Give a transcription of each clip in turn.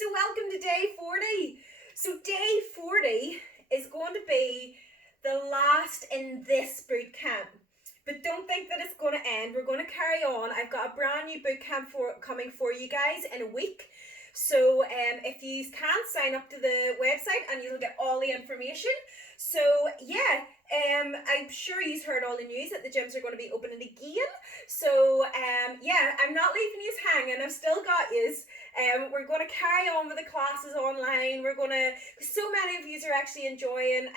So welcome to day 40. So day 40 is going to be the last in this boot camp. But don't think that it's going to end. We're going to carry on. I've got a brand new boot camp coming for you guys in a week. So if you can, sign up to the website and you'll get all the information. So yeah, I'm sure you've heard all the news that the gyms are going to be opening again. So yeah, I'm not leaving you hanging. I've still got yous. We're going to carry on with the classes online. So many of you are actually enjoying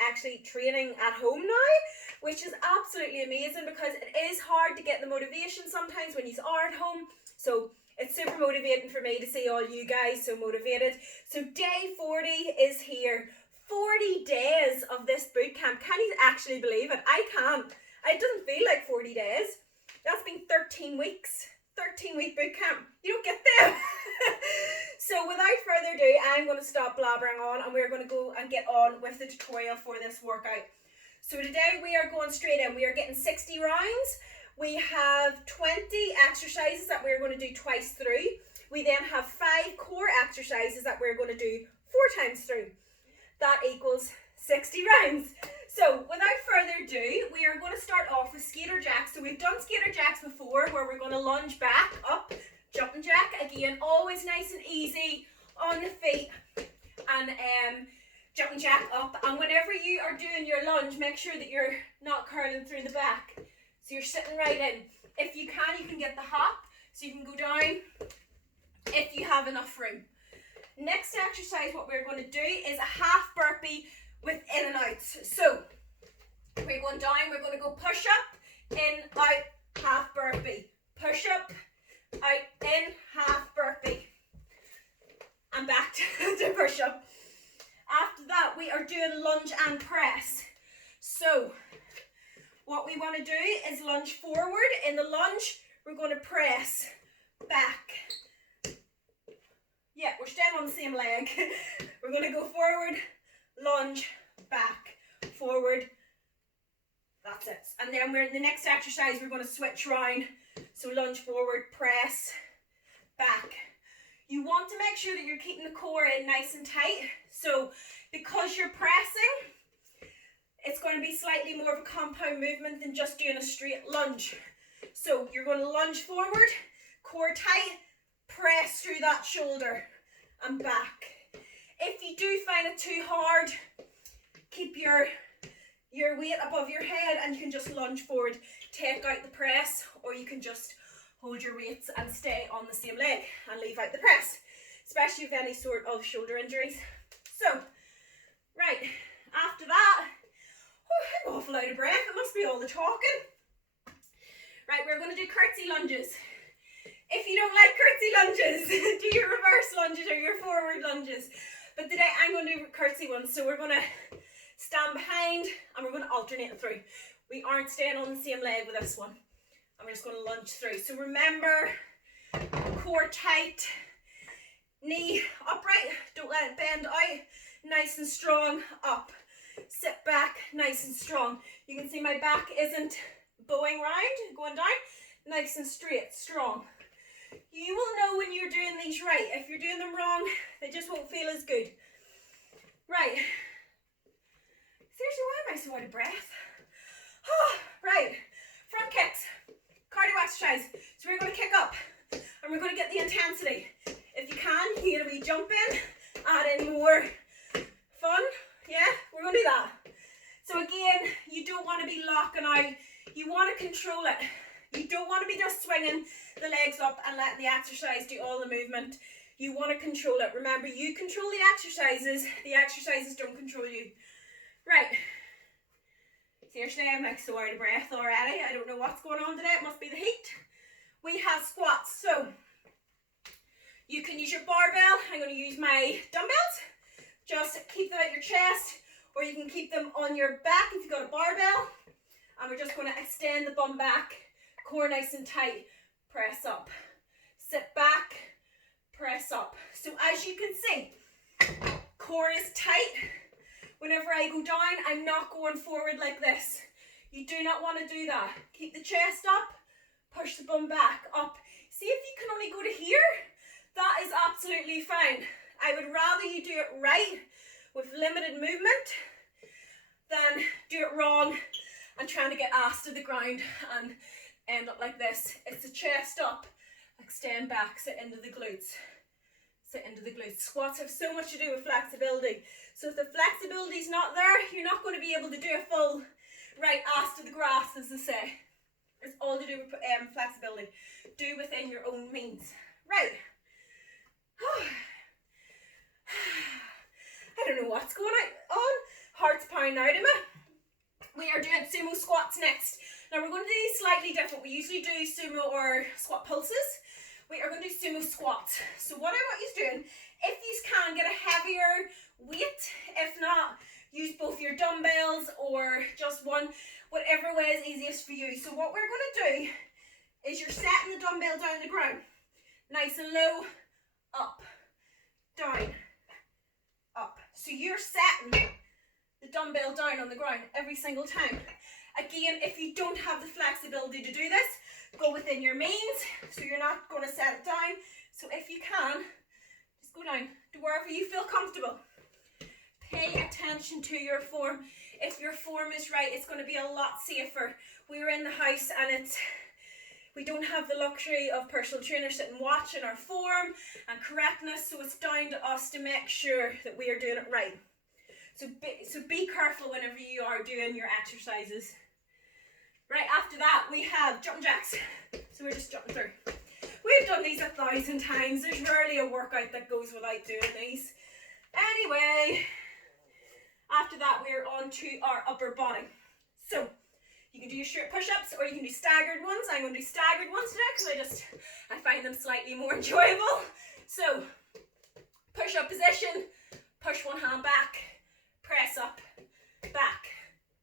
training at home now, which is absolutely amazing because it is hard to get the motivation sometimes when you are at home. So it's super motivating for me to see all you guys so motivated. So day 40 is here. 40 days of this boot camp. Can you actually believe it? I can't. It doesn't feel like 40 days. That's been 13 weeks. 13-week boot camp. You don't get them. So without further ado, I'm going to stop blabbering on and we're going to go and get on with the tutorial for this workout. So today we are going straight in. We are getting 60 rounds. We have 20 exercises that we're going to do twice through. We then have 5 core exercises that we're going to do 4 times through. That equals 60 rounds. So without further ado, we are going to start off with skater jacks. So we've done skater jacks before where we're going to lunge back, up, jumping jack. Again, always nice and easy on the feet and jumping jack up. And whenever you are doing your lunge, make sure that you're not curling through the back. So you're sitting right in. If you can get the hop so you can go down if you have enough room. Next exercise, what we're going to do is a half burpee with in and outs. So we're going down, we're going to go push up, in, out, half burpee. Push up, out, in, half burpee. And back to push up. After that, we are doing lunge and press. So what we want to do is lunge forward. In the lunge, we're going to press back. Yeah, we're staying on the same leg. We're going to go forward, lunge, back, forward. That's it. And then we're in the next exercise, we're going to switch round. So lunge forward, press, back. You want to make sure that you're keeping the core in nice and tight. So because you're pressing, it's going to be slightly more of a compound movement than just doing a straight lunge. So you're going to lunge forward, core tight, press through that shoulder and back. If you do find it too hard, keep your weight above your head and you can just lunge forward, take out the press, or you can just hold your weights and stay on the same leg and leave out the press, especially if any sort of shoulder injuries. So, right, after that, I'm awful out of breath. It must be all the talking. Right, we're going to do curtsey lunges. If you don't like curtsey lunges, do your reverse lunges or your forward lunges. But today I'm going to do curtsey ones. So we're going to stand behind and we're going to alternate it through. We aren't staying on the same leg with this one. And we're just going to lunge through. So remember, core tight, knee upright, don't let it bend out, nice and strong, up. Sit back, nice and strong. You can see my back isn't bowing round, going down, nice and straight, strong. You will know when you're doing these right. If you're doing them wrong, they just won't feel as good. Right. Seriously, why am I so out of breath? Right. Front kicks. Cardio exercise. So we're going to kick up and we're going to get the intensity. If you can, you're going to be jumping, add in more fun. Yeah, we're going to do that. So again, you don't want to be locking out. You want to control it. You don't want to be just swinging the legs up and letting the exercise do all the movement. You want to control it. Remember, you control the exercises don't control you. Right. Seriously, I'm like so out of breath already. I don't know what's going on today. It must be the heat. We have squats. So you can use your barbell. I'm going to use my dumbbells. Just keep them at your chest, or you can keep them on your back if you've got a barbell. And we're just going to extend the bum back. Core nice and tight, press up, sit back, press up. So as you can see, core is tight. Whenever I go down, I'm not going forward like this. You do not want to do that. Keep the chest up, push the bum back, up. See if you can only go to here, that is absolutely fine. I would rather you do it right with limited movement than do it wrong and trying to get ass to the ground and end up like this. It's the chest up, extend back, sit into the glutes. Sit into the glutes. Squats have so much to do with flexibility. So if the flexibility is not there, you're not going to be able to do a full right ass to the grass, as they say. It's all to do with flexibility. Do within your own means. Right. I don't know what's going on. Heart's pounding out of me. We are doing sumo squats next. Now we're going to do these slightly different. We usually do sumo or squat pulses. We are going to do sumo squats. So what I want you to do, if you can, get a heavier weight. If not, use both your dumbbells or just one, whatever way is easiest for you. So what we're going to do is you're setting the dumbbell down the ground. Nice and low, up, down, up. So you're setting the dumbbell down on the ground every single time. Again, if you don't have the flexibility to do this, go within your means, so you're not going to set it down. So if you can, just go down to wherever you feel comfortable. Pay attention to your form. If your form is right, it's going to be a lot safer. We're in the house and we don't have the luxury of personal trainers sitting watching our form and correctness, so it's down to us to make sure that we are doing it right. So be careful whenever you are doing your exercises. Right, after that we have jumping jacks. So we're just jumping through. We've done these 1,000 times. There's rarely a workout that goes without doing these. Anyway, after that we're on to our upper body. So you can do your straight push-ups or you can do staggered ones. I'm going to do staggered ones today because I find them slightly more enjoyable. So push-up position, push one hand back, press up, back,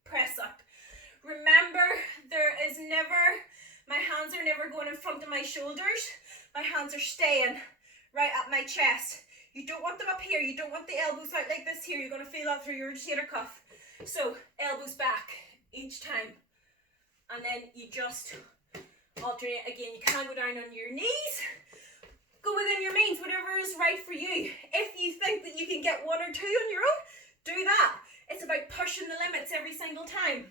press up. Remember, my hands are never going in front of my shoulders. My hands are staying right at my chest. You don't want them up here. You don't want the elbows out like this here. You're going to feel that through your rotator cuff. So elbows back each time. And then you just alternate again. You can go down on your knees. Go within your means, whatever is right for you. If you think that you can get one or two on your own, do that. It's about pushing the limits every single time.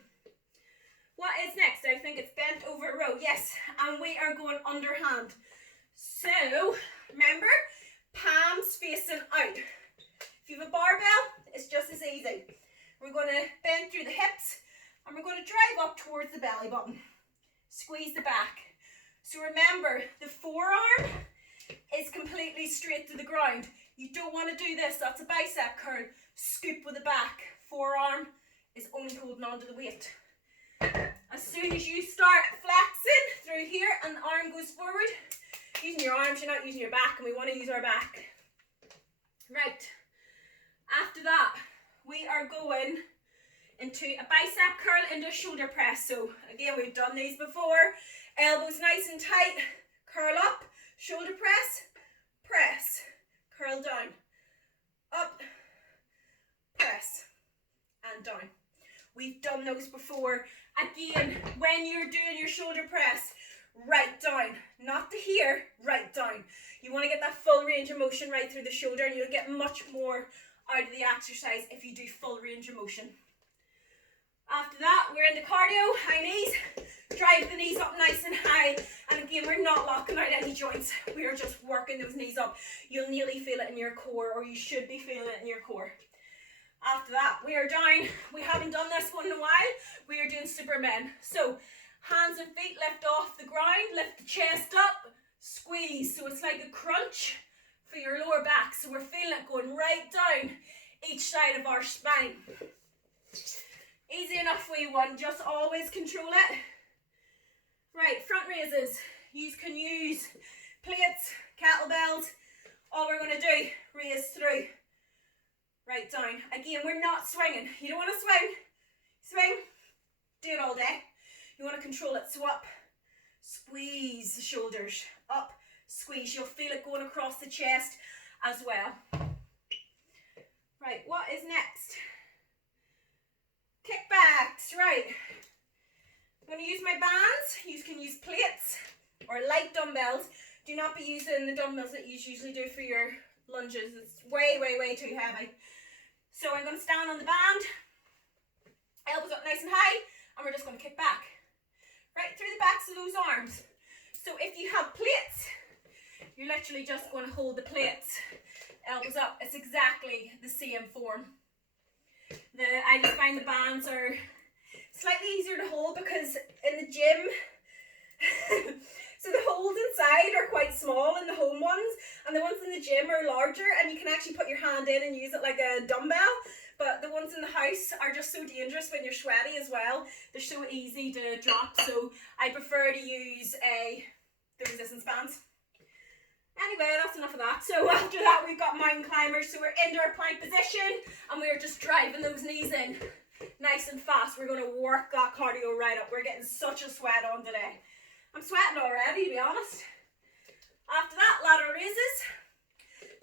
What is next? I think it's bent over row. Yes, and we are going underhand. So, remember, palms facing out. If you have a barbell, it's just as easy. We're going to bend through the hips and we're going to drive up towards the belly button. Squeeze the back. So remember, the forearm is completely straight to the ground. You don't want to do this. That's a bicep curl. Scoop with the back. Forearm is only holding on to the weight. As soon as you start flexing through here and the arm goes forward, using your arms, you're not using your back, and we want to use our back. Right. After that, we are going into a bicep curl into a shoulder press. So again, we've done these before. Elbows nice and tight. Curl up. Shoulder press. Press. Curl down. Up. Press. And down. We've done those before. Again, when you're doing your shoulder press, right down. Not to here, right down. You want to get that full range of motion right through the shoulder, and you'll get much more out of the exercise if you do full range of motion. After that, we're into cardio, high knees. Drive the knees up nice and high. And again, we're not locking out any joints. We are just working those knees up. You'll nearly feel it in your core, or you should be feeling it in your core. After that, we are down. We haven't done this one in a while. We are doing Supermen. So, hands and feet lift off the ground. Lift the chest up. Squeeze. So it's like a crunch for your lower back. So we're feeling it going right down each side of our spine. Easy enough for you one. Just always control it. Right, front raises. You can use plates, kettlebells. All we're going to do, raise through. Right down. Again, we're not swinging. You don't want to swing. Swing. Do it all day. You want to control it. So up. Squeeze the shoulders. Up. Squeeze. You'll feel it going across the chest as well. Right, what is next? Kickbacks. Right. I'm going to use my bands. You can use plates or light dumbbells. Do not be using the dumbbells that you usually do for your lunges. It's way, way, way too heavy. So I'm going to stand on the band, elbows up nice and high, and we're just going to kick back. Right through the backs of those arms. So if you have plates, you're literally just going to hold the plates, elbows up. It's exactly the same form. I just find the bands are slightly easier to hold because in the gym, so the holds inside are quite small in the home ones, and the ones in the gym are larger, and you can actually put your hand in and use it like a dumbbell. But the ones in the house are just so dangerous when you're sweaty as well. They're so easy to drop, so I prefer to use the resistance bands. Anyway, that's enough of that. So after that, we've got mountain climbers. So we're into our plank position, and we're just driving those knees in nice and fast. We're going to work that cardio right up. We're getting such a sweat on today. I'm sweating already, to be honest. After that, lateral raises.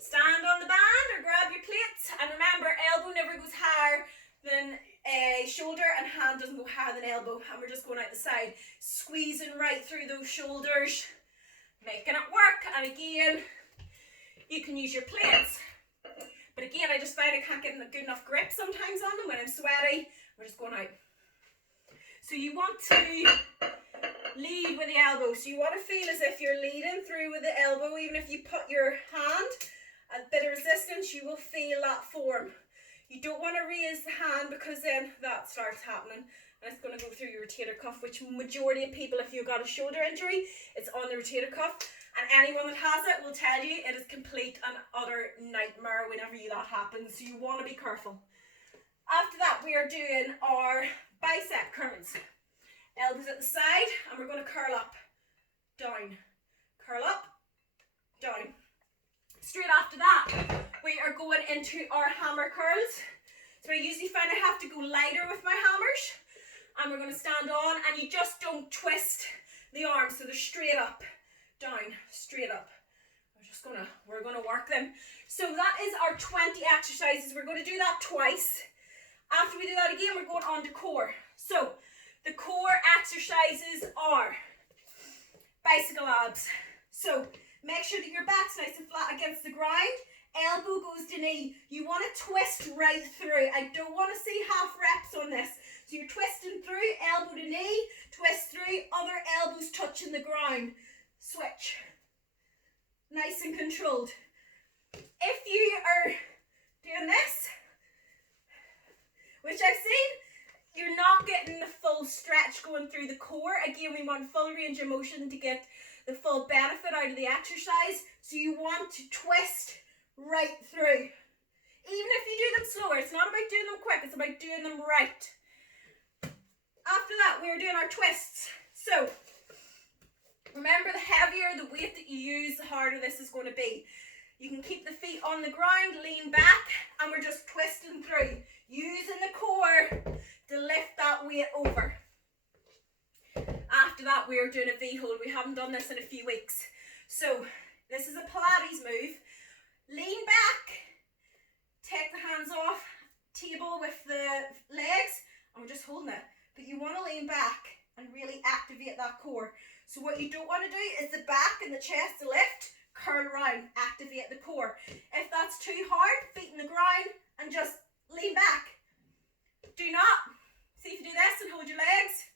Stand on the band or grab your plates. And remember, elbow never goes higher than shoulder, and hand doesn't go higher than elbow. And we're just going out the side, squeezing right through those shoulders, making it work. And again, you can use your plates. But again, I just find I can't get a good enough grip sometimes on them when I'm sweaty. We're just going out. So you want to lead with the elbow. So you want to feel as if you're leading through with the elbow. Even if you put your hand, a bit of resistance, you will feel that form. You don't want to raise the hand because then that starts happening. And it's going to go through your rotator cuff, which majority of people, if you've got a shoulder injury, it's on the rotator cuff. And anyone that has it will tell you it is complete and utter nightmare whenever that happens. So you want to be careful. After that, we are doing our bicep curls. Elbows at the side, and we're going to curl up, down, curl up, down. Straight after that, we are going into our hammer curls. So I usually find I have to go lighter with my hammers, and we're going to stand on, and you just don't twist the arms, so they're straight up, down, straight up. We're going to work them. So that is our 20 exercises. We're going to do that twice. After we do that again, we're going on to core. So the core exercises are bicycle abs. So make sure that your back's nice and flat against the ground. Elbow goes to knee. You want to twist right through. I don't want to see half reps on this. So you're twisting through, elbow to knee, twist through, other elbows touching the ground. Switch. Nice and controlled. If you are doing this, which I've seen, you're not getting the full stretch going through the core. Again, we want full range of motion to get the full benefit out of the exercise. So you want to twist right through. Even if you do them slower, it's not about doing them quick, it's about doing them right. After that, we're doing our twists. So remember, the heavier the weight that you use, the harder this is going to be. You can keep the feet on the ground, lean back, and we're just twisting through, using the core to lift that weight over. After that, we're doing a V-hold. We haven't done this in a few weeks. So this is a Pilates move. Lean back, take the hands off table with the legs, and we're just holding it. But you want to lean back and really activate that core. So what you don't want to do is the back and the chest to lift, curl around, activate the core. If that's too hard, feet in the ground and just lean back. Do not. See if you do this and hold your legs.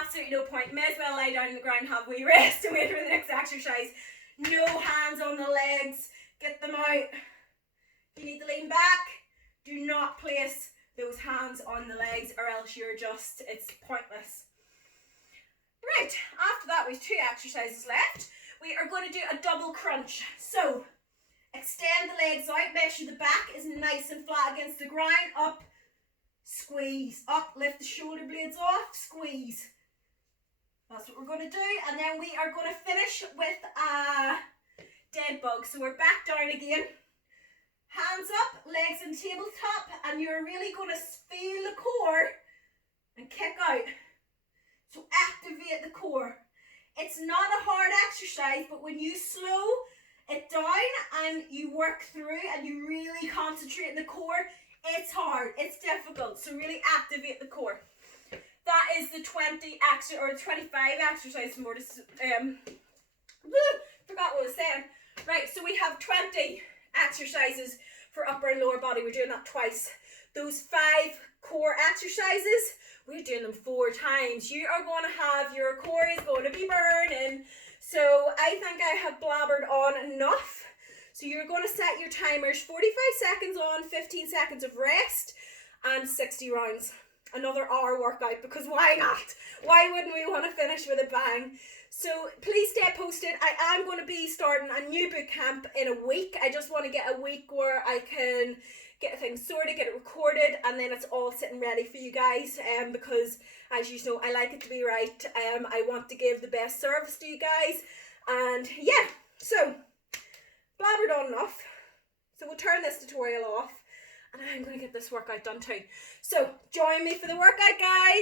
Absolutely no point. May as well lie down on the ground, have a wee rest and wait for the next exercise. No hands on the legs. Get them out. If you need to lean back, do not place those hands on the legs or else it's pointless. Right, after that we have 2 exercises left. We are going to do a double crunch. So, extend the legs out, make sure the back is nice and flat against the ground. Up, squeeze, up, lift the shoulder blades off, squeeze. That's what we're going to do. And then we are going to finish with a dead bug. So we're back down again. Hands up, legs in tabletop, and you're really going to feel the core and kick out. So activate the core. It's not a hard exercise, but when you slow it down and you work through and you really concentrate on the core, it's hard, it's difficult. So really activate the core. That is the 25 exercises more to forgot what I was saying. Right, so we have 20 exercises for upper and lower body. We're doing that twice. Those 5 core exercises, we're doing them 4 times. You are going to have, your core is going to be burning. So I think I have blabbered on enough. So you're going to set your timers, 45 seconds on, 15 seconds of rest, and 60 rounds. Another hour workout, because why not? Why wouldn't we want to finish with a bang? So please stay posted. I am going to be starting a new boot camp in a week. I just want to get a week where I can get things sorted, get it recorded, and then it's all sitting ready for you guys. Because as you know, I like it to be right. I want to give the best service to you guys. And yeah, so blabbered on enough. So we'll turn this tutorial off, and I'm going to get this workout done too. So join me for the workout, guys.